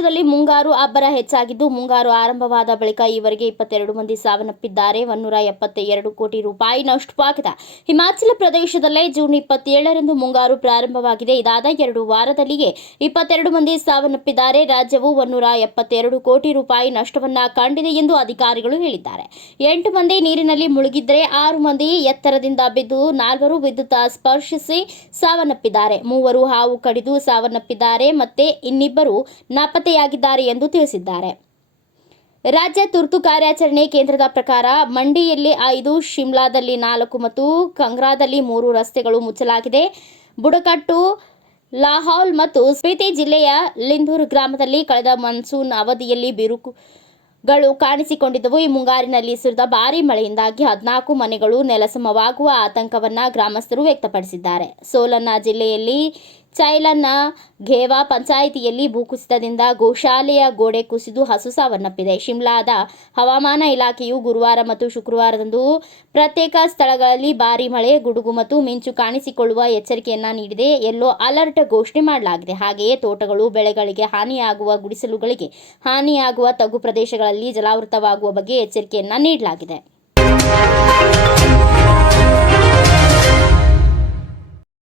ಪ್ರದೇಶದಲ್ಲಿ ಮುಂಗಾರು ಅಬ್ಬರ ಹೆಚ್ಚಾಗಿದ್ದು ಮುಂಗಾರು ಆರಂಭವಾದ ಬಳಿಕ ಈವರೆಗೆ 22 ಮಂದಿ ಸಾವನ್ನಪ್ಪಿದ್ದಾರೆ. 172 ಕೋಟಿ ರೂಪಾಯಿ ನಷ್ಟವಾಗಿದೆ. ಹಿಮಾಚಲ ಪ್ರದೇಶದಲ್ಲೇ ಜೂನ್ 27ರಂದು ಮುಂಗಾರು ಪ್ರಾರಂಭವಾಗಿದೆ. ಇದಾದ 2 ವಾರದಲ್ಲಿಯೇ 22 ಮಂದಿ ಸಾವನ್ನಪ್ಪಿದ್ದಾರೆ. ರಾಜ್ಯವು 172 ಕೋಟಿ ರೂಪಾಯಿ ನಷ್ಟವನ್ನ ಕಂಡಿದೆ ಎಂದು ಅಧಿಕಾರಿಗಳು ಹೇಳಿದ್ದಾರೆ. 8 ಮಂದಿ ನೀರಿನಲ್ಲಿ ಮುಳುಗಿದ್ರೆ 6 ಮಂದಿ ಎತ್ತರದಿಂದ ಬಿದ್ದು 4 ವಿದ್ಯುತ್ ಸ್ಪರ್ಶಿಸಿ ಸಾವನ್ನಪ್ಪಿದ್ದಾರೆ. 3 ಹಾವು ಕಡಿದು ಸಾವನ್ನಪ್ಪಿದ್ದಾರೆ ಮತ್ತೆ ಇನ್ನಿಬ್ಬರು ನಾಪತ್ತೆಯಾಗಿದ್ದಾರೆ ಎಂದು ತಿಳಿಸಿದ್ದಾರೆ. ರಾಜ್ಯ ತುರ್ತು ಕಾರ್ಯಾಚರಣೆ ಕೇಂದ್ರದ ಪ್ರಕಾರ ಮಂಡಿಯಲ್ಲಿ 5, ಶಿಮ್ಲಾದಲ್ಲಿ 4 ಮತ್ತು ಕಂಗ್ರಾದಲ್ಲಿ 3 ರಸ್ತೆಗಳು ಮುಚ್ಚಲಾಗಿದೆ. ಬುಡಕಟ್ಟು, ಲಾಹೌಲ್ ಮತ್ತು ಸ್ಪೀತಿ ಜಿಲ್ಲೆಯ ಲಿಂಧೂರ್ ಗ್ರಾಮದಲ್ಲಿ ಕಳೆದ ಮಾನ್ಸೂನ್ ಅವಧಿಯಲ್ಲಿ ಬಿರುಕುಗಳು ಕಾಣಿಸಿಕೊಂಡಿದ್ದವು. ಈ ಮುಂಗಾರಿನಲ್ಲಿ ಸುರಿದ ಭಾರೀ ಮಳೆಯಿಂದಾಗಿ 14 ಮನೆಗಳು ನೆಲಸಮವಾಗುವ ಆತಂಕವನ್ನ ಗ್ರಾಮಸ್ಥರು ವ್ಯಕ್ತಪಡಿಸಿದ್ದಾರೆ. ಸೋಲನ್ ಜಿಲ್ಲೆಯಲ್ಲಿ ಚೈಲನ್ನ ಘೇವಾ ಪಂಚಾಯಿತಿಯಲ್ಲಿ ಭೂಕುಸಿತದಿಂದ ಗೋಶಾಲೆಯ ಗೋಡೆ ಕುಸಿದು ಹಸು ಸಾವನ್ನಪ್ಪಿದೆ. ಶಿಮ್ಲಾದ ಹವಾಮಾನ ಇಲಾಖೆಯು ಗುರುವಾರ ಮತ್ತು ಶುಕ್ರವಾರದಂದು ಪ್ರತ್ಯೇಕ ಸ್ಥಳಗಳಲ್ಲಿ ಭಾರೀ ಮಳೆ, ಗುಡುಗು ಮತ್ತು ಮಿಂಚು ಕಾಣಿಸಿಕೊಳ್ಳುವ ಎಚ್ಚರಿಕೆಯನ್ನ ನೀಡಿದೆ. ಯೆಲ್ಲೋ ಅಲರ್ಟ್ ಘೋಷಣೆ ಮಾಡಲಾಗಿದೆ. ಹಾಗೆಯೇ ತೋಟಗಳು, ಬೆಳೆಗಳಿಗೆ ಹಾನಿಯಾಗುವ, ಗುಡಿಸಲುಗಳಿಗೆ ಹಾನಿಯಾಗುವ, ತಗ್ಗು ಪ್ರದೇಶಗಳಲ್ಲಿ ಜಲಾವೃತವಾಗುವ ಬಗ್ಗೆ ಎಚ್ಚರಿಕೆಯನ್ನ ನೀಡಲಾಗಿದೆ.